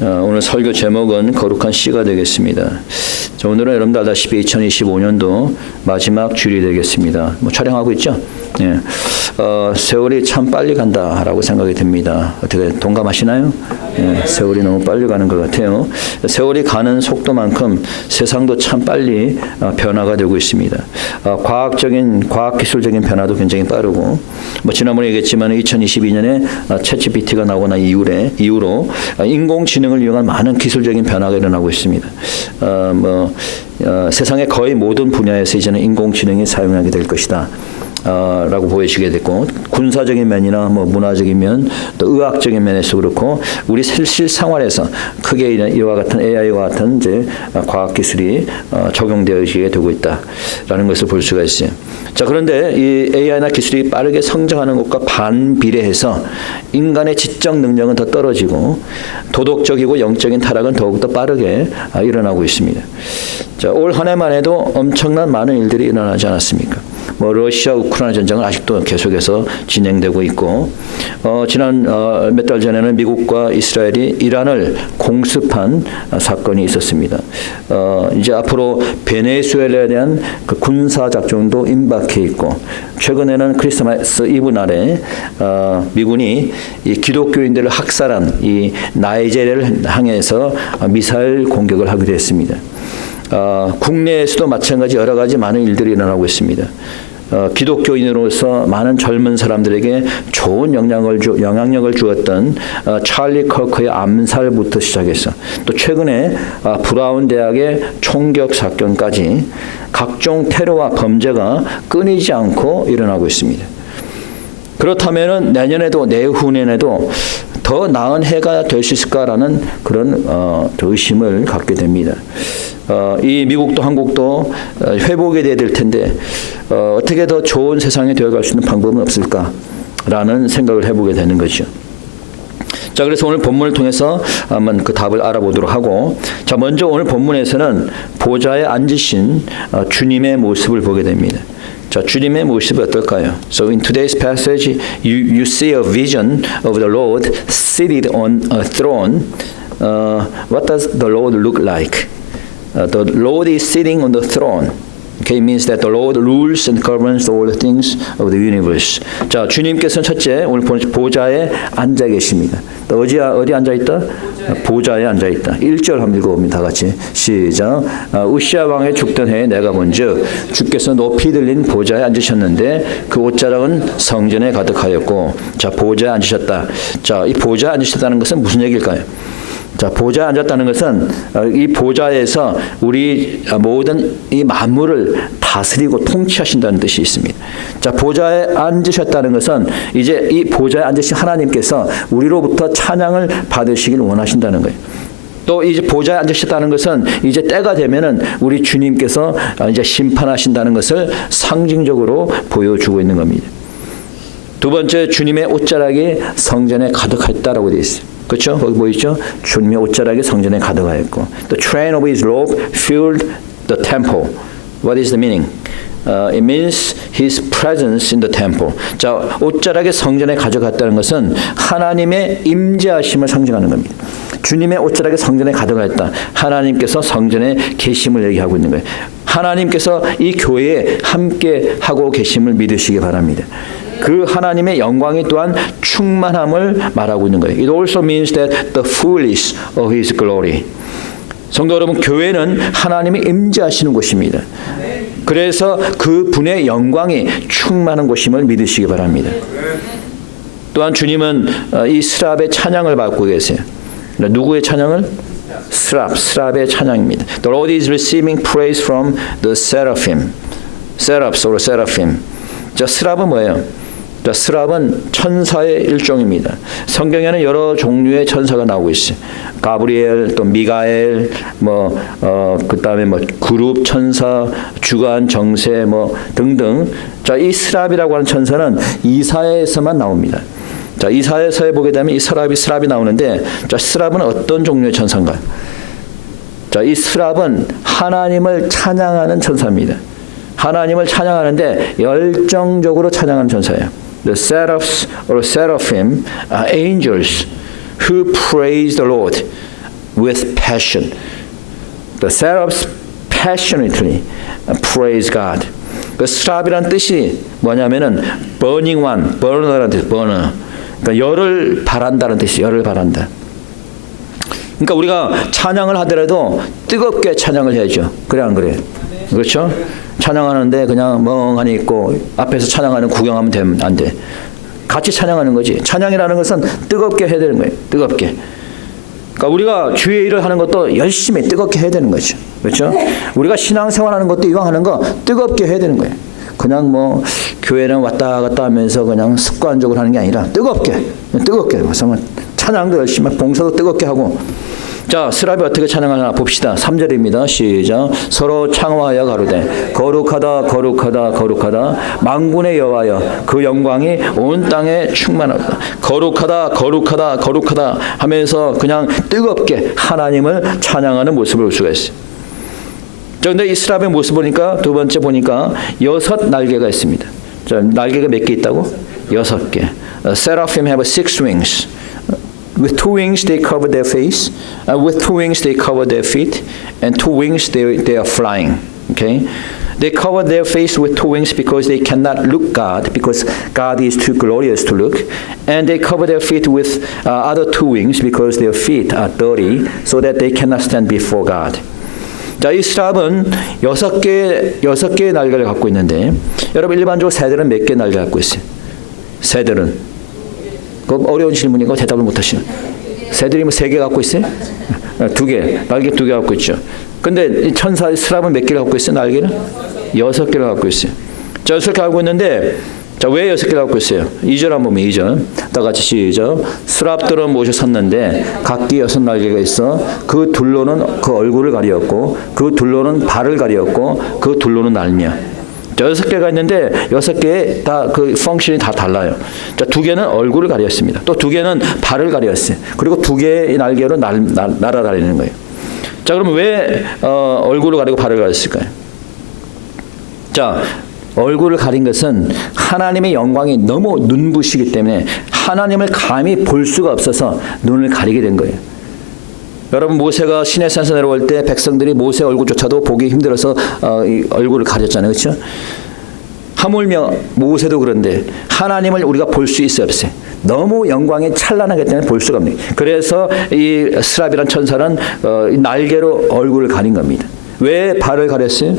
오늘 설교 제목은 거룩한 씨가 되겠습니다. 자, 오늘은 여러분들 알다시피 2025년도 마지막 주일이 되겠습니다. 촬영하고 있죠? 예. 세월이 참 빨리 간다라고 생각이 듭니다. 어떻게 동감하시나요? 예, 세월이 너무 빨리 가는 것 같아요. 세월이 가는 속도만큼 세상도 참 빨리 변화가 되고 있습니다. 과학기술적인 변화도 굉장히 빠르고, 지난번에 얘기했지만 2022년에 챗GPT가 나오거나 이후로 인공지능을 이용한 많은 기술적인 변화가 일어나고 있습니다. 세상의 거의 모든 분야에서 이제는 인공지능이 사용하게 될 것이다. 라고 보여지게 됐고, 군사적인 면이나 문화적인 면, 또 의학적인 면에서 그렇고, 우리 실생활에서 크게 이와 같은 AI와 같은 이제 과학 기술이 적용되어지게 되고 있다라는 것을 볼 수가 있어요. 자, 그런데 이 AI나 기술이 빠르게 성장하는 것과 반비례해서 인간의 지적 능력은 더 떨어지고 도덕적이고 영적인 타락은 더욱더 빠르게 일어나고 있습니다. 자, 올 한 해만 해도 엄청난 많은 일들이 일어나지 않았습니까? 러시아 우크라이나 전쟁은 아직도 계속해서 진행되고 있고, 지난 몇 달 전에는 미국과 이스라엘이 이란을 공습한 사건이 있었습니다. 이제 앞으로 베네수엘라에 대한 그 군사 작전도 임박해 있고, 최근에는 크리스마스 이브 날에 미군이 이 기독교인들을 학살한 이 나이제리아를 향해서 미사일 공격을 하기도 했습니다. 국내에서도 마찬가지 여러 가지 많은 일들이 일어나고 있습니다. 기독교인으로서 많은 젊은 사람들에게 좋은 영향력을 주었던 찰리 커크의 암살부터 시작해서 또 최근에 브라운 대학의 총격 사건까지 각종 테러와 범죄가 끊이지 않고 일어나고 있습니다. 그렇다면 내년에도 내후년에도 더 나은 해가 될 수 있을까라는 그런 의심을 갖게 됩니다. 이 미국도 한국도 회복이 돼야 될 텐데 어떻게 더 좋은 세상이 되어갈 수 있는 방법은 없을까라는 생각을 해보게 되는 거죠. 자, 그래서 오늘 본문을 통해서 한번 그 답을 알아보도록 하고, 자, 먼저 오늘 본문에서는 보좌에 앉으신 주님의 모습을 보게 됩니다. 자, 주님의 모습이 어떨까요? So in today's passage, you see a vision of the Lord seated on a throne. What does the Lord look like? The Lord is sitting on the throne. Okay, it means that the Lord rules and governs all the things of the universe. 자, 주님께서는 첫째 오늘 보좌에 앉아 계십니다. 또 어디 앉아 있다? 보좌에 앉아 있다. 1절 한번 읽어봅니다. 다 같이 시작. 우시아 왕의 죽던 해에 내가 본즉 주께서 높이 들린 보좌에 앉으셨는데 그 옷자락은 성전에 가득하였고, 자, 보좌에 앉으셨다. 자, 이 보좌에 앉으셨다는 것은 무슨 얘기일까요? 자, 보좌에 앉았다는 것은 이 보좌에서 우리 모든 이 만물을 다스리고 통치하신다는 뜻이 있습니다. 자, 보좌에 앉으셨다는 것은 이제 이 보좌에 앉으신 하나님께서 우리로부터 찬양을 받으시길 원하신다는 거예요. 또 이제 보좌에 앉으셨다는 것은 이제 때가 되면은 우리 주님께서 이제 심판하신다는 것을 상징적으로 보여주고 있는 겁니다. 두 번째, 주님의 옷자락이 성전에 가득했다라고 되어 있어요. 그렇죠? 거기 보이죠? 주님의 옷자락이 성전에 가득하였고, the train of his robe filled the temple. What is the meaning? It means his presence in the temple. 자, 옷자락이 성전에 가져갔다는 것은 하나님의 임재하심을 상징하는 겁니다. 주님의 옷자락이 성전에 가득하였다. 하나님께서 성전에 계심을 얘기하고 있는 거예요. 하나님께서 이 교회에 함께 하고 계심을 믿으시기 바랍니다. 그 하나님의 영광이 또한 충만함을 말하고 있는 거예요. It also means that the fullness of His glory. 성도 여러분, 교회는 하나님이 임재하시는 곳입니다. 그래서 그 분의 영광이 충만한 곳임을 믿으시기 바랍니다. 또한 주님은 이 스랍의 찬양을 받고 계세요. 누구의 찬양을? 스랍의 찬양입니다. The Lord is receiving praise from the seraphim. Seraphs or seraphim. 자, 스랍은 뭐예요? 자, 스랍은 천사의 일종입니다. 성경에는 여러 종류의 천사가 나오고 있어요. 가브리엘, 또 미가엘, 그다음에 그룹 천사, 주간 정세, 등등. 자, 이 스랍이라고 하는 천사는 이사야에서만 나옵니다. 자, 이사야서에 보게 되면 이 스랍이 나오는데, 자, 스랍은 어떤 종류의 천사인가요? 자, 이 스랍은 하나님을 찬양하는 천사입니다. 하나님을 찬양하는데 열정적으로 찬양하는 천사예요. The seraphs or seraphim are angels who praise the Lord with passion. The seraphs passionately praise God. 그 스랍이란 뜻이 뭐냐면은 burning one, burner라는 뜻, burner. 그러니까 열을 발한다는 뜻이 열을 발한다. 그러니까 우리가 찬양을 하더라도 뜨겁게 찬양을 해야죠. 그래 안 그래? 그렇죠? 찬양하는데 그냥 멍하니 있고 앞에서 찬양하는 구경하면 되면 안 돼. 같이 찬양하는 거지. 찬양이라는 것은 뜨겁게 해야 되는 거예요. 뜨겁게. 그러니까 우리가 주의 일을 하는 것도 열심히 뜨겁게 해야 되는 거죠. 그렇죠? 우리가 신앙생활하는 것도 이왕 하는 거 뜨겁게 해야 되는 거예요. 그냥 뭐 교회는 왔다 갔다 하면서 그냥 습관적으로 하는 게 아니라 뜨겁게 그래서 찬양도 열심히 봉사도 뜨겁게 하고. 자, 스랍이 어떻게 찬양하나 봅시다. 3절입니다. 시작. 서로 창화하여 가로되 거룩하다 거룩하다 거룩하다 만군의 여호와여 그 영광이 온 땅에 충만하다. 거룩하다 거룩하다 거룩하다 하면서 그냥 뜨겁게 하나님을 찬양하는 모습을 볼 수가 있어요. 자, 근데 이 스랍의 모습 보니까 두 번째 보니까 6 날개가 있습니다. 자, 날개가 몇 개 있다고? 6개. Seraphim have 6 wings. With 2 wings they cover their face, with 2 wings they cover their feet, and 2 wings they are flying. Okay, they cover their face with 2 wings because they cannot look God, because God is too glorious to look, and they cover their feet with other 2 wings because their feet are dirty, so that they cannot stand before God. 자, 이 스랍은 6개의 날개를 갖고 있는데, 여러분 일반적으로 새들은 몇 개 날개 갖고 있어요? 새들은 그 어려운 질문이고 대답을 못 하시는. 새들이 뭐 3개 갖고 있어요? 2개, 날개 2개 갖고 있죠. 근데 이 천사 스랍은 몇 개를 갖고 있어요? 날개는 6개를 갖고 있어요. 자, 6개 갖고 있는데, 자, 왜 6개를 갖고 있어요? 2절 한번 보면 2절. 다 같이 시작. 스랍들은 모셔 섰는데 각기 6 날개가 있어 그 둘로는 그 얼굴을 가리었고 그 둘로는 발을 가리었고 그 둘로는 날며. 자, 6개가 있는데 6개의 다 그 펑션이 다 달라요. 자, 2개는 얼굴을 가렸습니다. 또 2개는 발을 가렸어요. 그리고 2개의 날개로 날아다니는 거예요. 자, 그럼 왜 얼굴을 가리고 발을 가렸을까요? 자, 얼굴을 가린 것은 하나님의 영광이 너무 눈부시기 때문에 하나님을 감히 볼 수가 없어서 눈을 가리게 된 거예요. 여러분, 모세가 시내산에서 내려올 때 백성들이 모세 얼굴조차도 보기 힘들어서 얼굴을 가렸잖아요. 그렇죠? 하물며 모세도 그런데 하나님을 우리가 볼 수 있어요, 없어요? 너무 영광이 찬란하기 때문에 볼 수가 없네요. 그래서 이 스랍이란 천사는 날개로 얼굴을 가린 겁니다. 왜 발을 가렸어요?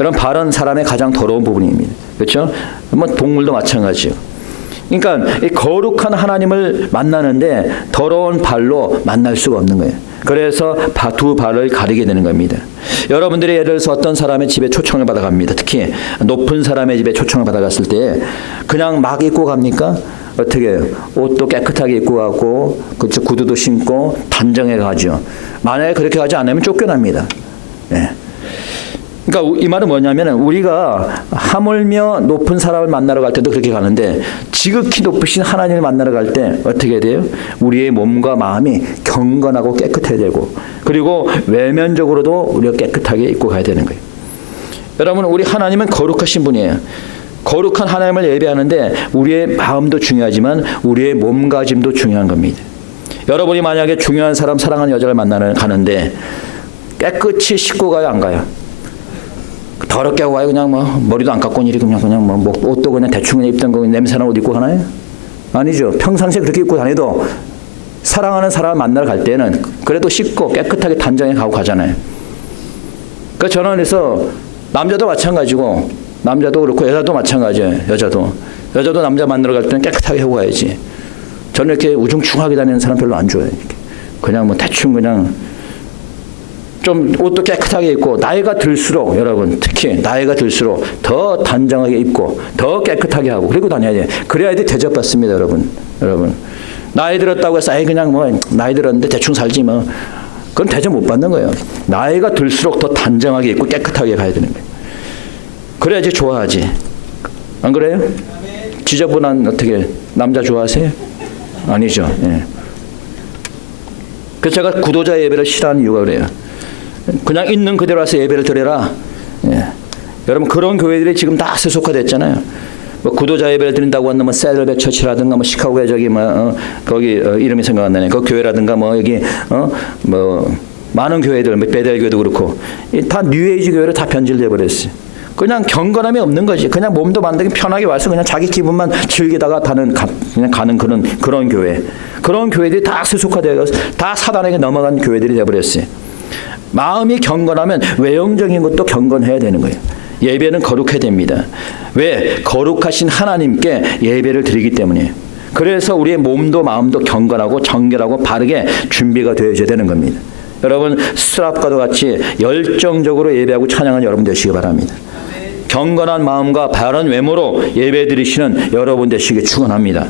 여러분, 발은 사람의 가장 더러운 부분입니다. 그렇죠? 뭐 동물도 마찬가지예요. 그러니까 이 거룩한 하나님을 만나는데 더러운 발로 만날 수가 없는 거예요. 그래서 2 발을 가리게 되는 겁니다. 여러분들이 예를 들어서 어떤 사람의 집에 초청을 받아갑니다. 특히 높은 사람의 집에 초청을 받아갔을 때 그냥 막 입고 갑니까? 어떻게 해요? 옷도 깨끗하게 입고 가고 그렇죠? 구두도 신고 단정해 가죠. 만약에 그렇게 가지 않으면 쫓겨납니다. 네. 그러니까 이 말은 뭐냐면 우리가 하물며 높은 사람을 만나러 갈 때도 그렇게 가는데 지극히 높으신 하나님을 만나러 갈 때 어떻게 돼요? 우리의 몸과 마음이 경건하고 깨끗해야 되고 그리고 외면적으로도 우리가 깨끗하게 입고 가야 되는 거예요. 여러분, 우리 하나님은 거룩하신 분이에요. 거룩한 하나님을 예배하는데 우리의 마음도 중요하지만 우리의 몸가짐도 중요한 겁니다. 여러분이 만약에 중요한 사람, 사랑하는 여자를 가는데 깨끗이 씻고 가요, 안 가요? 더럽게 하고 와요. 그냥 뭐 머리도 안 깎고 이렇게 그냥 뭐 옷도 그냥 대충 그냥 입던 거 냄새나는 옷 입고 가나요? 아니죠. 평상시에 그렇게 입고 다녀도 사랑하는 사람을 만나러 갈 때는 그래도 씻고 깨끗하게 단정히 가고 가잖아요. 그러니까 저는 그래서 남자도 마찬가지고 남자도 그렇고 여자도 마찬가지예요. 여자도 남자 만나러 갈 때는 깨끗하게 하고 가야지. 저는 이렇게 우중충하게 다니는 사람 별로 안 좋아해요. 그냥 뭐 대충 그냥 좀 옷도 깨끗하게 입고 나이가 들수록 여러분 특히 나이가 들수록 더 단정하게 입고 더 깨끗하게 하고 그리고 다녀야 돼요. 그래야 애들이 대접받습니다. 여러분 나이 들었다고 해서 그냥 뭐 나이 들었는데 대충 살지 뭐 그건 대접 못 받는 거예요. 나이가 들수록 더 단정하게 입고 깨끗하게 가야 되는 거예요. 그래야지 좋아하지. 안 그래요? 지저분한 어떻게 남자 좋아하세요? 아니죠. 예. 그래서 제가 구도자 예배를 싫어하는 이유가 그래요. 그냥 있는 그대로 와서 예배를 드려라. 예. 여러분, 그런 교회들이 지금 다 세속화됐잖아요. 뭐 구도자 예배를 드린다고 한다면 세들백 처치라든가 뭐 시카고에 저기 거기 이름이 생각 안 나네. 그 교회라든가 뭐 여기 뭐 많은 교회들, 베델 교회도 그렇고 다 뉴에이지 교회로 다 변질돼 버렸어요. 그냥 경건함이 없는 거지. 그냥 몸도 만들기 편하게 와서 그냥 자기 기분만 즐기다가 그냥 가는 그런 교회. 그런 교회들이 다 세속화되어서 다 사단에게 넘어간 교회들이 되어버렸어요. 마음이 경건하면 외형적인 것도 경건해야 되는 거예요. 예배는 거룩해야 됩니다. 왜? 거룩하신 하나님께 예배를 드리기 때문이에요. 그래서 우리의 몸도 마음도 경건하고 정결하고 바르게 준비가 되어야 되는 겁니다. 여러분 스랍과도 같이 열정적으로 예배하고 찬양하는 여러분 되시기 바랍니다. 경건한 마음과 바른 외모로 예배 드리시는 여러분 되시기 축원합니다.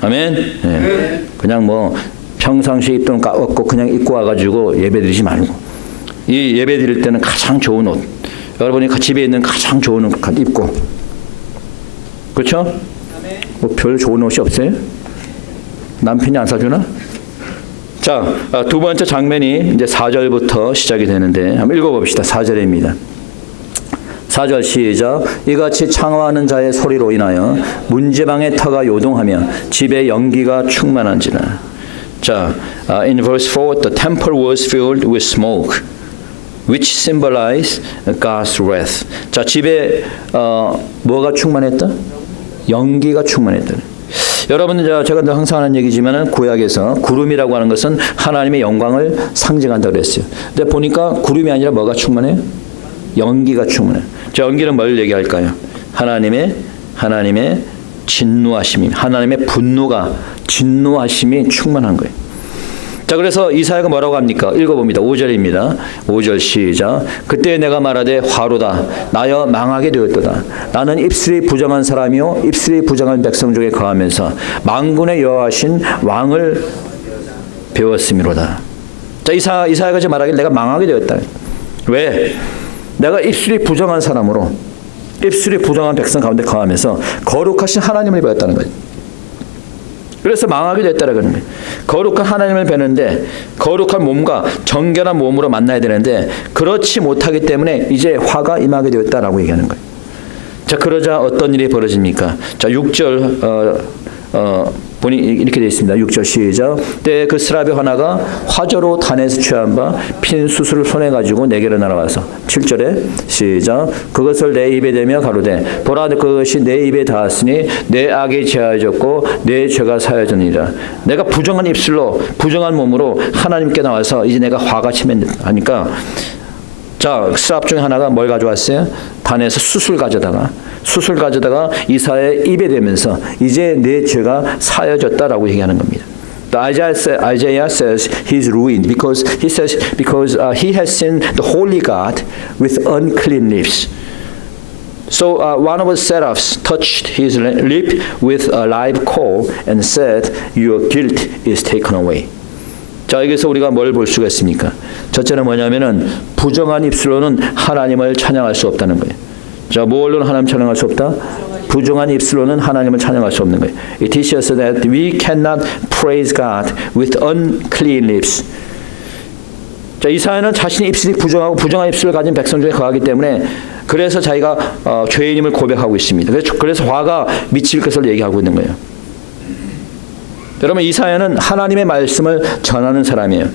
아멘. 네. 그냥 뭐 평상시에 입던 옷 그냥 입고 와가지고 예배 드리지 말고 이 예배 드릴 때는 가장 좋은 옷 여러분이 집에 있는 가장 좋은 옷 입고 그렇죠? 뭐 별 좋은 옷이 없어요? 남편이 안 사주나? 자, 두 번째 장면이 이제 4절부터 시작이 되는데 한번 읽어봅시다. 4절입니다. 4절 시작. 이같이 창화하는 자의 소리로 인하여 문지방의 터가 요동하며 집에 연기가 충만한지라. 자, in verse 4, the temple was filled with smoke, which symbolized God's wrath. 자, 집에 뭐가 충만했다? 연기가 충만했다. 여러분, 제가 항상 하는 얘기지만은 구약에서 구름이라고 하는 것은 하나님의 영광을 상징한다고 그랬어요. 근데 보니까 구름이 아니라 뭐가 충만해요? 연기가 충만해요. 자, 연기는 뭘 얘기할까요? 하나님의 진노하심이, 하나님의 분노가, 진노하심이 충만한 거예요. 자, 그래서 이사야가 뭐라고 합니까? 읽어봅니다. 5절입니다. 5절 시작. 그때 내가 말하되 화로다. 나여 망하게 되었도다. 나는 입술이 부정한 사람이요 입술이 부정한 백성 중에 거하면서 만군의 여호와신 왕을 배웠음이로다. 자, 이사야가 지금 말하길 내가 망하게 되었다. 왜? 내가 입술이 부정한 사람으로 입술이 부정한 백성 가운데 거하면서 거룩하신 하나님을 배웠다는 거예요. 그래서 망하게 됐다라는 거예요. 거룩한 하나님을 배는데 거룩한 몸과 정결한 몸으로 만나야 되는데 그렇지 못하기 때문에 이제 화가 임하게 되었다라고 얘기하는 거예요. 자, 그러자 어떤 일이 벌어집니까? 자, 6절 보니 이렇게 되어 있습니다. 6절 시작. 때에 그 스랍의 하나가 화저로 단에서 취한 바 핀 수술을 손에 가지고 내게로 날아와서 7절에 시작. 그것을 내 입에 대며 가로되 보라 그것이 내 입에 닿았으니 내 악이 제하여졌고 내 죄가 사여졌느니라. 내가 부정한 입술로 부정한 몸으로 하나님께 나와서 이제 내가 화가 치면하니까 자, 스랍 중에 하나가 뭘 가져왔어요? 단에서 수술 가져다가 이사야의 입에 대면서 이제 내 죄가 사여졌다라고 얘기하는 겁니다. Isaiah says he's ruined because he has seen the holy God with unclean lips. So one of the seraphs touched his lip with a live coal and said, "Your guilt is taken away." 자, 여기서 우리가 뭘 볼 수가 있습니까? 첫째는 뭐냐면은 부정한 입술로는 하나님을 찬양할 수 없다는 거예요. 자, 뭘로는 하나님 찬양할 수 없다? 부정한 입술로는 하나님을 찬양할 수 없는 거예요. It teaches us that we cannot praise God with unclean lips. 자, 이사야는 자신의 입술이 부정하고 부정한 입술을 가진 백성 중에 거하기 때문에 그래서 자기가 죄인임을 고백하고 있습니다. 그래서 화가 미칠 것을 얘기하고 있는 거예요. 여러분, 이사야는 하나님의 말씀을 전하는 사람이에요.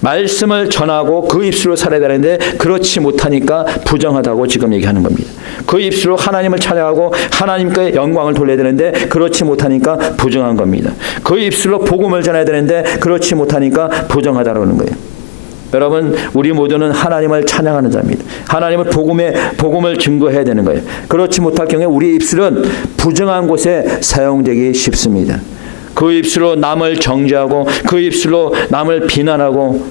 말씀을 전하고 그 입술로 살아야 되는데 그렇지 못하니까 부정하다고 지금 얘기하는 겁니다. 그 입술로 하나님을 찬양하고 하나님께 영광을 돌려야 되는데 그렇지 못하니까 부정한 겁니다. 그 입술로 복음을 전해야 되는데 그렇지 못하니까 부정하다라는 거예요. 여러분, 우리 모두는 하나님을 찬양하는 자입니다. 하나님을 복음을 증거해야 되는 거예요. 그렇지 못할 경우에 우리 입술은 부정한 곳에 사용되기 쉽습니다. 그 입술로 남을 정죄하고 그 입술로 남을 비난하고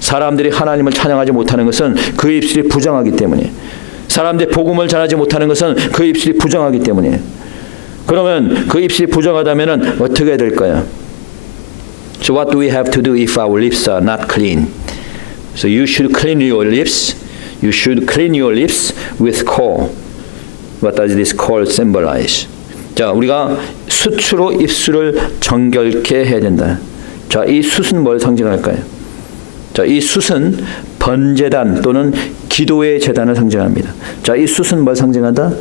사람들이 하나님을 찬양하지 못하는 것은 그 입술이 부정하기 때문에 사람들이 복음을 전하지 못하는 것은 그 입술이 부정하기 때문에 그러면 그 입술이 부정하다면 어떻게 해야 될까요? So what do we have to do if our lips are not clean? So you should clean your lips. You should clean your lips with coal. What does this coal symbolize? 자, 우리가 숯으로 입술을 정결케 해야 된다. 자, 이 숯은 뭘 상징할까요? 자, 이 숯은 번제단 또는 기도의 제단을 상징합니다. 자, 이 숯은 뭘 상징한다?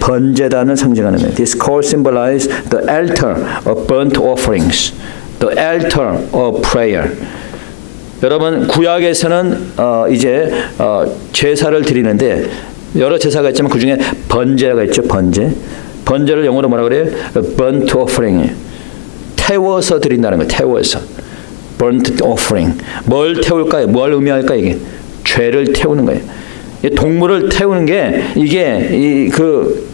번제단을 상징하는 거예요. This coal symbolizes the altar of burnt offerings, the altar of prayer. 여러분 구약에서는 이제 제사를 드리는데 여러 제사가 있지만 그 중에 번제가 있죠. 번제를 영어로 뭐라 그래요? burnt offering. 태워서 드린다는 거예요. 태워서. burnt offering. 뭘 태울까요? 뭘 의미할까 이게? 죄를 태우는 거예요. 동물을 태우는 게 이게 그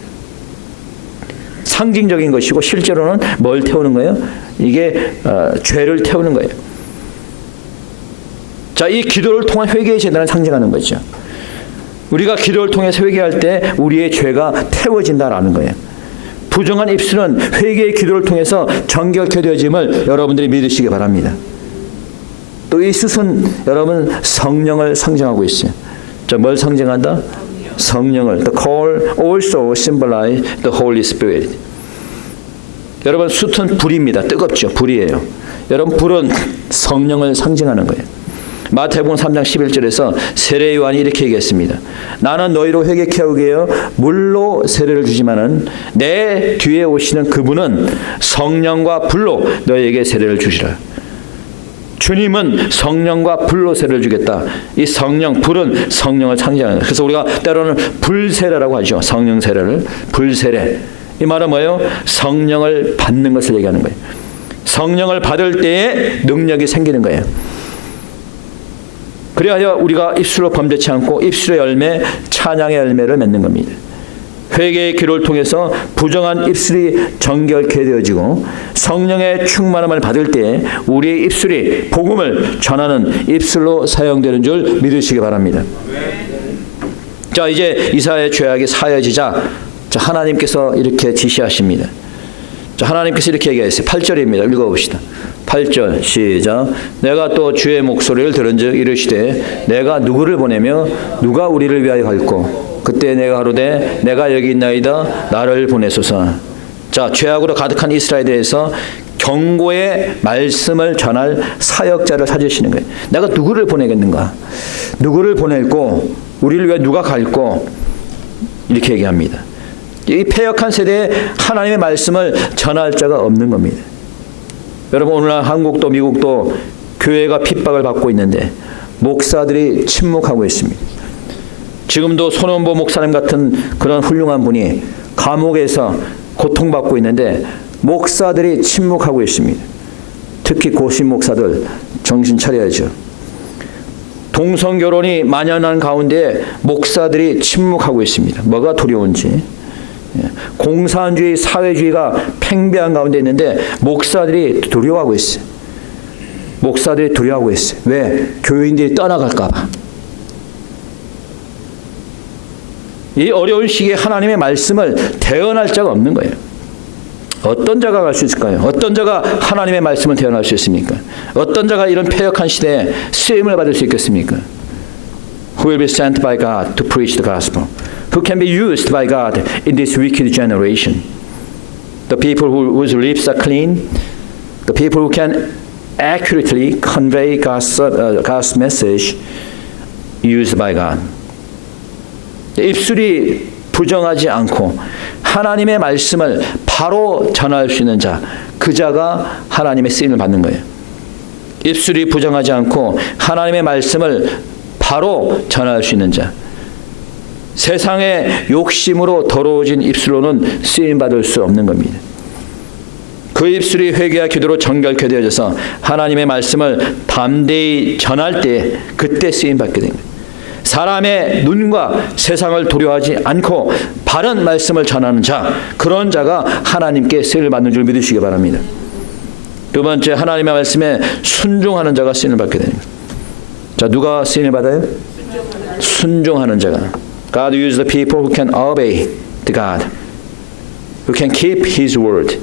상징적인 것이고 실제로는 뭘 태우는 거예요? 이게 죄를 태우는 거예요. 자, 이 기도를 통한 회개의 제단을 상징하는 거죠. 우리가 기도를 통해서 회개할 때 우리의 죄가 태워진다라는 거예요. 부정한 입술은 회개의 기도를 통해서 정결케 되어짐을 여러분들이 믿으시기 바랍니다. 또 이 숯은 여러분 성령을 상징하고 있어요. 자, 뭘 상징한다? 성령을. The coal also symbolize the Holy Spirit. 여러분 숯은 불입니다. 뜨겁죠. 불이에요. 여러분 불은 성령을 상징하는 거예요. 마태복음 3장 11절에서 세례 요한이 이렇게 얘기했습니다. 나는 너희로 회개케 하기 위하여 물로 세례를 주지만은 내 뒤에 오시는 그분은 성령과 불로 너희에게 세례를 주시라. 주님은 성령과 불로 세례를 주겠다. 이 성령, 불은 성령을 상징하는 거예요. 그래서 우리가 때로는 불세례라고 하죠. 성령 세례를. 불세례. 이 말은 뭐예요? 성령을 받는 것을 얘기하는 거예요. 성령을 받을 때에 능력이 생기는 거예요. 그래야 우리가 입술로 범죄치 않고 입술의 열매, 찬양의 열매를 맺는 겁니다. 회개의 기도를 통해서 부정한 입술이 정결케 되어지고 성령의 충만함을 받을 때 우리의 입술이 복음을 전하는 입술로 사용되는 줄 믿으시기 바랍니다. 자, 이제 이사야의 죄악이 사여지자 하나님께서 이렇게 지시하십니다. 자, 하나님께서 이렇게 얘기했어요. 8절입니다. 읽어봅시다. 8절 시작. 내가 또 주의 목소리를 들은즉 이르시되 내가 누구를 보내며 누가 우리를 위하여 갈고 그때 내가 하루되 내가 여기 있나이다 나를 보내소서. 자, 죄악으로 가득한 이스라엘에서 경고의 말씀을 전할 사역자를 찾으시는 거예요. 내가 누구를 보내겠는가? 누구를 보낼고 우리를 위해 누가 갈고? 이렇게 얘기합니다. 이 패역한 세대에 하나님의 말씀을 전할 자가 없는 겁니다. 여러분 오늘날 한국도 미국도 교회가 핍박을 받고 있는데 목사들이 침묵하고 있습니다. 지금도 손원보 목사님 같은 그런 훌륭한 분이 감옥에서 고통받고 있는데 목사들이 침묵하고 있습니다. 특히 고신 목사들 정신 차려야죠. 동성결혼이 만연한 가운데 목사들이 침묵하고 있습니다. 뭐가 두려운지. 공산주의, 사회주의가 팽배한 가운데 있는데 목사들이 두려워하고 있어요. 목사들이 두려워하고 있어요. 왜? 교인들이 떠나갈까 봐. 이 어려운 시기에 하나님의 말씀을 대언할 자가 없는 거예요. 어떤 자가 갈 수 있을까요? 어떤 자가 하나님의 말씀을 대언할 수 있습니까? 어떤 자가 이런 패역한 시대에 쓰임을 받을 수 있겠습니까? Who will be sent by God to preach the gospel? Who can be used by God in this wicked generation? The people whose lips are clean, the people who can accurately convey God's message used by God. 입술이 부정하지 않고 하나님의 말씀을 바로 전할 수 있는 자, 그 자가 하나님의 쓰임을 받는 거예요. 입술이 부정하지 않고 하나님의 말씀을 바로 전할 수 있는 자. 세상의 욕심으로 더러워진 입술로는 쓰임받을 수 없는 겁니다. 그 입술이 회개와 기도로 정결케 되어져서 하나님의 말씀을 담대히 전할 때 그때 쓰임받게 됩니다. 사람의 눈과 세상을 두려워하지 않고 바른 말씀을 전하는 자, 그런 자가 하나님께 쓰임을 받는 줄 믿으시기 바랍니다. 두 번째, 하나님의 말씀에 순종하는 자가 쓰임을 받게 됩니다. 자, 누가 쓰임을 받아요? 순종하는 자가. God uses the people who can obey the God, who can keep His word.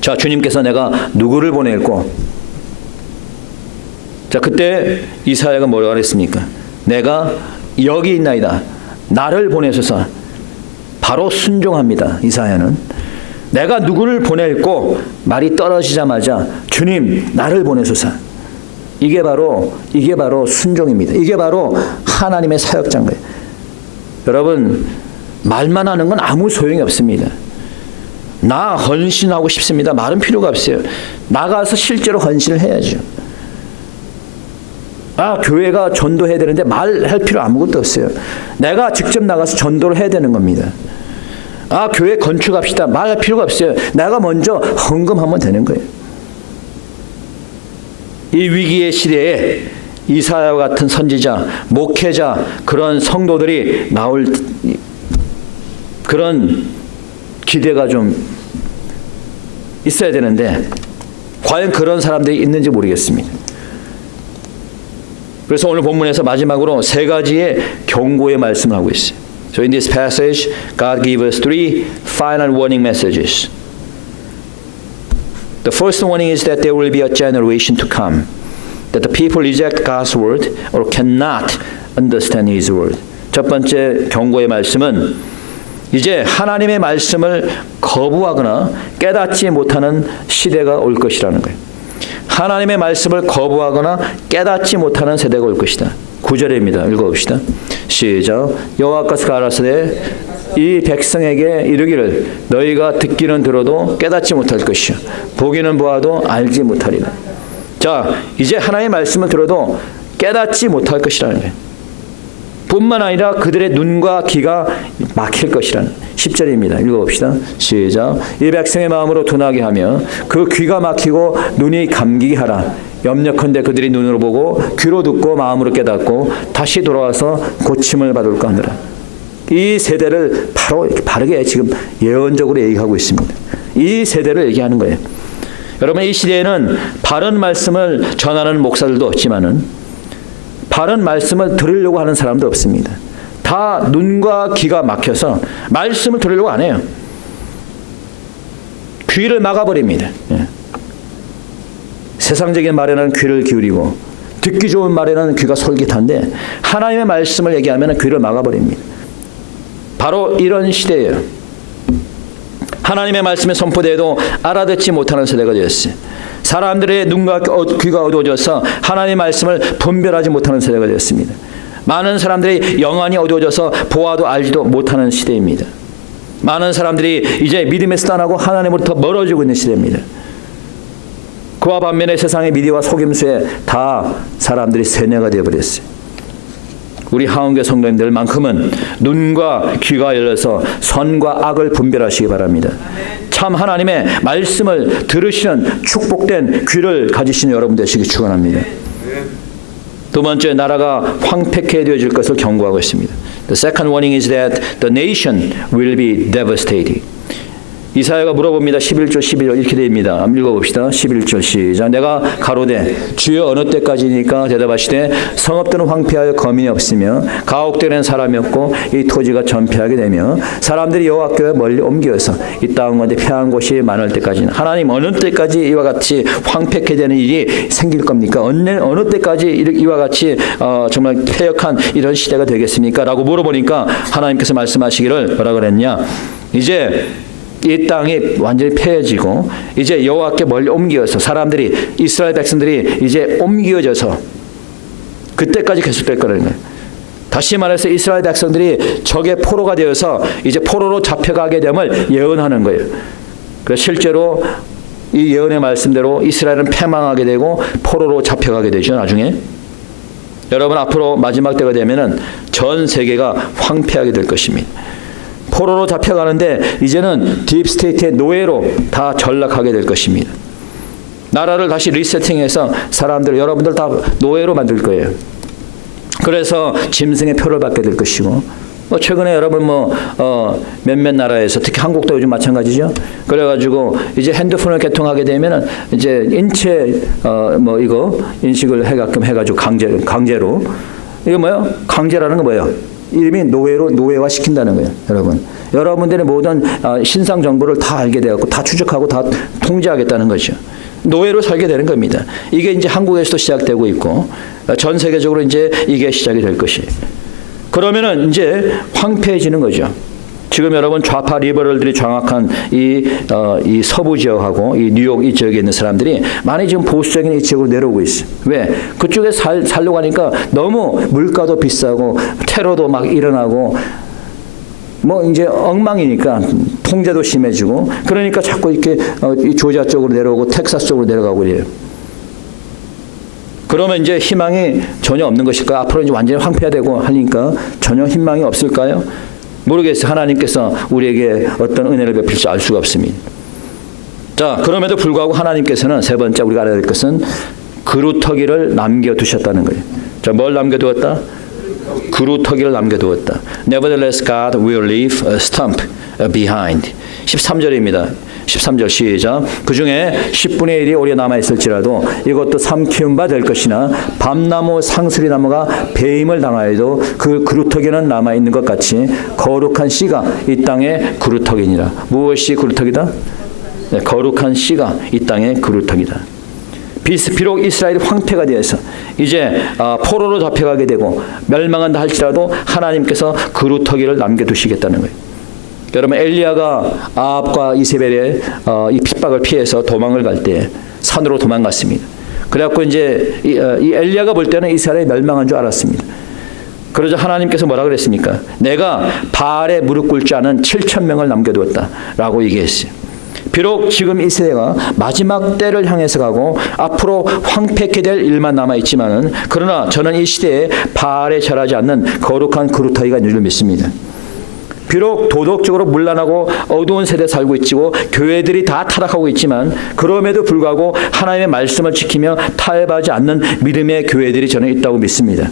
자, 주님께서 내가 누구를 보낼고? 자, 그때 이사야가 뭐라고 했습니까? 내가 여기 있나이다. 나를 보내소서. 바로 순종합니다. 이사야는. 내가 누구를 보낼고 말이 떨어지자마자 주님 나를 보내소서. 이게 바로 순종입니다. 이게 바로 하나님의 사역자인 거예요. 여러분 말만 하는 건 아무 소용이 없습니다. 나 헌신하고 싶습니다. 말은 필요가 없어요. 나가서 실제로 헌신을 해야죠. 교회가 전도해야 되는데 말할 필요 아무것도 없어요. 내가 직접 나가서 전도를 해야 되는 겁니다. 교회 건축합시다. 말할 필요가 없어요. 내가 먼저 헌금하면 되는 거예요. 이 위기의 시대에 이사야와 같은 선지자, 목회자, 그런 성도들이 나올 그런 기대가 좀 있어야 되는데 과연 그런 사람들이 있는지 모르겠습니다. 그래서 오늘 본문에서 마지막으로 세 가지의 경고의 말씀을 하고 있어요. So in this passage, God gives us three final warning messages. The first warning is that there will be a generation to come, that the people reject God's word or cannot understand His word. 첫 번째 경고의 말씀은 이제 하나님의 말씀을 거부하거나 깨닫지 못하는 시대가 올 것이라는 거예요. 하나님의 말씀을 거부하거나 깨닫지 못하는 세대가 올 것이다. 9절입니다. 읽어봅시다. 시작. 여호와께서 가라사대 이 백성에게 이르기를 너희가 듣기는 들어도 깨닫지 못할 것이요 보기는 보아도 알지 못하리라. 자, 이제 하나님의 말씀을 들어도 깨닫지 못할 것이라는 거예요. 뿐만 아니라 그들의 눈과 귀가 막힐 것이라는 10절입니다. 읽어봅시다. 시작. 이 백성의 마음으로 둔하게 하며 그 귀가 막히고 눈이 감기게 하라. 염려컨대 그들이 눈으로 보고 귀로 듣고 마음으로 깨닫고 다시 돌아와서 고침을 받을까 하느라. 이 세대를 바로 바르게 지금 예언적으로 얘기하고 있습니다. 이 세대를 얘기하는 거예요. 여러분, 이 시대에는 바른 말씀을 전하는 목사들도 없지만은 바른 말씀을 들으려고 하는 사람도 없습니다. 다 눈과 귀가 막혀서 말씀을 들으려고 안 해요. 귀를 막아버립니다. 세상적인 말에는 귀를 기울이고 듣기 좋은 말에는 귀가 솔깃한데 하나님의 말씀을 얘기하면 귀를 막아버립니다. 바로 이런 시대예요. 하나님의 말씀이 선포돼도 알아듣지 못하는 세대가 되었어요. 사람들의 눈과 귀가 어두워져서 하나님의 말씀을 분별하지 못하는 세대가 되었습니다. 많은 사람들이 영안이 어두워져서 보아도 알지도 못하는 시대입니다. 많은 사람들이 이제 믿음에서 떠나고 하나님으로부터 멀어지고 있는 시대입니다. 그와 반면에 세상의 미디어와 속임수에 다 사람들이 세뇌가 되어버렸어요. 우리 하은교 성도님들만큼은 눈과 귀가 열려서 선과 악을 분별하시기 바랍니다. 참 하나님의 말씀을 들으시는 축복된 귀를 가지시는 여러분 되시기 축원합니다. 두 번째, 나라가 황폐케 되어질 것을 경고하고 있습니다. The second warning is that the nation will be devastated. 이사야가 물어봅니다. 11절 11절 이렇게 됩니다. 읽어봅시다. 11절 시작. 내가 가로되 주여 어느 때까지니까 대답하시되 성읍들은 황폐하여 거민이 없으며 가옥들에는 사람이 없고 이 토지가 전폐하게 되며 사람들이 여호와께 멀리 옮겨서 이 땅 가운데 평안한 곳이 많을 때까지는 하나님 어느 때까지 이와 같이 황폐케 되는 일이 생길 겁니까? 어느 때까지 이와 같이 정말 폐역한 이런 시대가 되겠습니까? 라고 물어보니까 하나님께서 말씀하시기를 뭐라 그랬냐? 이제 이 땅이 완전히 폐해지고 이제 여호와께 멀리 옮겨서 사람들이 이스라엘 백성들이 이제 옮겨져서 그때까지 계속될 거라는 거예요. 다시 말해서 이스라엘 백성들이 적의 포로가 되어서 이제 포로로 잡혀가게 됨을 예언하는 거예요. 그래서 실제로 이 예언의 말씀대로 이스라엘은 패망하게 되고 포로로 잡혀가게 되죠. 나중에 여러분 앞으로 마지막 때가 되면은 전 세계가 황폐하게 될 것입니다. 포로로 잡혀가는데 이제는 딥스테이트의 노예로 다 전락하게 될 것입니다. 나라를 다시 리세팅해서 사람들 여러분들 다 노예로 만들 거예요. 그래서 짐승의 표를 받게 될 것이고 최근에 여러분 몇몇 나라에서 특히 한국도 요즘 마찬가지죠. 그래가지고 이제 핸드폰을 개통하게 되면은 이제 인체 이거 인식을 해가지고 강제로 이거 뭐요? 강제라는 거 뭐예요? 이름이 노예화 시킨다는 거예요. 여러분들의 모든 신상 정보를 다 알게 되었고 다 추적하고 다 통제하겠다는 거죠. 노예로 살게 되는 겁니다. 이게 이제 한국에서도 시작되고 있고 전 세계적으로 이제 이게 시작이 될 것이에요. 그러면은 이제 황폐해지는 거죠. 지금 여러분 좌파 리버럴들이 장악한 이 서부 지역하고 이 뉴욕 이 지역에 있는 사람들이 많이 지금 보수적인 이 지역으로 내려오고 있어요. 왜? 그쪽에 살려고 하니까 너무 물가도 비싸고 테러도 막 일어나고 뭐 이제 엉망이니까 통제도 심해지고 그러니까 자꾸 이렇게 이 조지아 쪽으로 내려오고 텍사스 쪽으로 내려가고 이래요. 그러면 이제 희망이 전혀 없는 것일까요? 앞으로 이제 완전히 황폐화되고 하니까 전혀 희망이 없을까요? 모르겠어요. 하나님께서 우리에게 어떤 은혜를 베풀지 알 수가 없습니다. 자, 그럼에도 불구하고 하나님께서는 세 번째 우리가 알아야 될 것은 그루터기를 남겨두셨다는 거예요. 자, 뭘 남겨두었다? 그루터기를 남겨두었다. Nevertheless, God will leave a stump behind. 13절입니다. 13절 시작. 그 중에 10분의 1이 오래 남아있을지라도 이것도 삼키운 바 될 것이나 밤나무 상수리나무가 배임을 당하여도 그 그루터기는 남아있는 것 같이 거룩한 씨가 이 땅의 그루터기니라. 무엇이 그루터기다? 네, 거룩한 씨가 이 땅의 그루터기다. 비록 이스라엘이 황폐가 되어서 이제 포로로 잡혀가게 되고 멸망한다 할지라도 하나님께서 그루터기를 남겨두시겠다는 거예요. 여러분, 엘리야가 아합과 이세벨의 이 핍박을 피해서 도망을 갈 때 산으로 도망갔습니다. 그래갖고 이제 이 엘리야가 볼 때는 이스라엘이 멸망한 줄 알았습니다. 그러자 하나님께서 뭐라 그랬습니까? 내가 바알에 무릎 꿇지 않은 7,000명을 남겨두었다라고 얘기했어요. 비록 지금 이 세대가 마지막 때를 향해서 가고 앞으로 황폐케 될 일만 남아있지만은 그러나 저는 이 시대에 바알에 절하지 않는 거룩한 그루터기가 있는 줄 믿습니다. 비록 도덕적으로 문란하고 어두운 세대에 살고 있지고 교회들이 다 타락하고 있지만 그럼에도 불구하고 하나님의 말씀을 지키며 타협하지 않는 믿음의 교회들이 저는 있다고 믿습니다.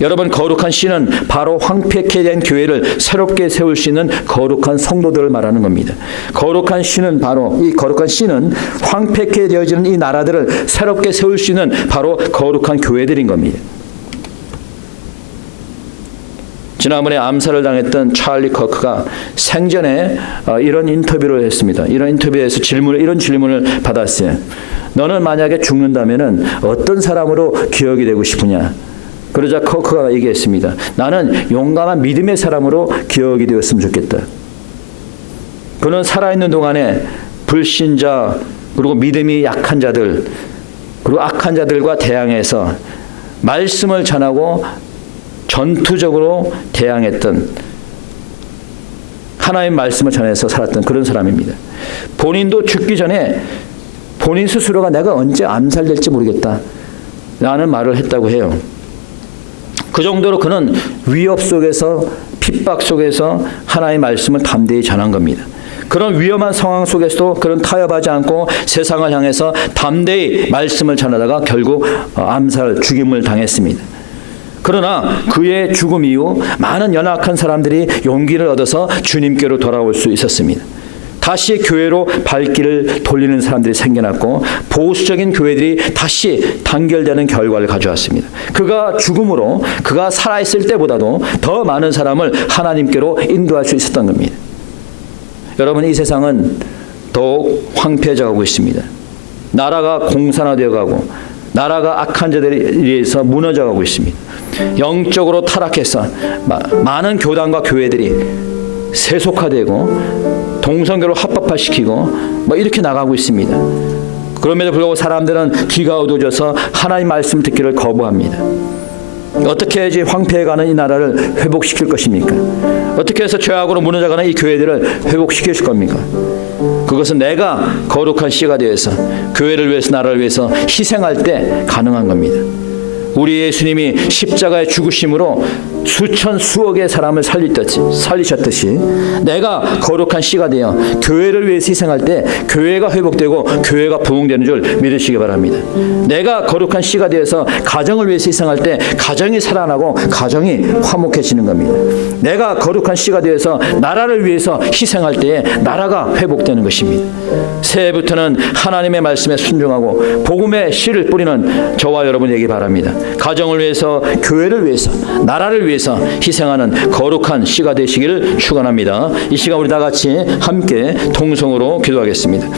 여러분, 거룩한 씨는 바로 황폐케 된 교회를 새롭게 세울 수 있는 거룩한 성도들을 말하는 겁니다. 거룩한 씨는 바로 이 거룩한 씨는 황폐케 되어지는 이 나라들을 새롭게 세울 수 있는 바로 거룩한 교회들인 겁니다. 지난번에 암살을 당했던 찰리 커크가 생전에 이런 인터뷰를 했습니다. 이런 인터뷰에서 이런 질문을 받았어요. 너는 만약에 죽는다면은 어떤 사람으로 기억이 되고 싶으냐? 그러자 커크가 얘기했습니다. 나는 용감한 믿음의 사람으로 기억이 되었으면 좋겠다. 그는 살아있는 동안에 불신자 그리고 믿음이 약한 자들 그리고 악한 자들과 대항해서 말씀을 전하고 전투적으로 대항했던 하나님 말씀을 전해서 살았던 그런 사람입니다. 본인도 죽기 전에 본인 스스로가 내가 언제 암살될지 모르겠다 라는 말을 했다고 해요. 그 정도로 그는 위협 속에서 핍박 속에서 하나님의 말씀을 담대히 전한 겁니다. 그런 위험한 상황 속에서도 그런 타협하지 않고 세상을 향해서 담대히 말씀을 전하다가 결국 암살, 죽임을 당했습니다. 그러나 그의 죽음 이후 많은 연약한 사람들이 용기를 얻어서 주님께로 돌아올 수 있었습니다. 다시 교회로 발길을 돌리는 사람들이 생겨났고 보수적인 교회들이 다시 단결되는 결과를 가져왔습니다. 그가 죽음으로 그가 살아있을 때보다도 더 많은 사람을 하나님께로 인도할 수 있었던 겁니다. 여러분, 이 세상은 더욱 황폐해져가고 있습니다. 나라가 공산화되어가고 나라가 악한 자들에 의해서 무너져가고 있습니다. 영적으로 타락해서 많은 교단과 교회들이 세속화되고 동성교를 합법화시키고 이렇게 나가고 있습니다. 그럼에도 불구하고 사람들은 귀가 어두워져서 하나님 말씀 듣기를 거부합니다. 어떻게 해야지 황폐해가는 이 나라를 회복시킬 것입니까? 어떻게 해서 죄악으로 무너져가는 이 교회들을 회복시킬 겁니까? 그것은 내가 거룩한 씨가 되어서 교회를 위해서 나라를 위해서 희생할 때 가능한 겁니다. 우리 예수님이 십자가의 죽으심으로 수천 수억의 사람을 살리셨듯이 내가 거룩한 씨가 되어 교회를 위해서 희생할 때 교회가 회복되고 교회가 부흥되는 줄 믿으시기 바랍니다. 내가 거룩한 씨가 되어서 가정을 위해서 희생할 때 가정이 살아나고 가정이 화목해지는 겁니다. 내가 거룩한 씨가 되어서 나라를 위해서 희생할 때 나라가 회복되는 것입니다. 새해부터는 하나님의 말씀에 순종하고 복음의 씨를 뿌리는 저와 여러분에게 바랍니다. 가정을 위해서, 교회를 위해서, 나라를 위해서 희생하는 거룩한 씨가 되시기를 축원합니다. 이 시간 우리 다 같이 함께 통성으로 기도하겠습니다.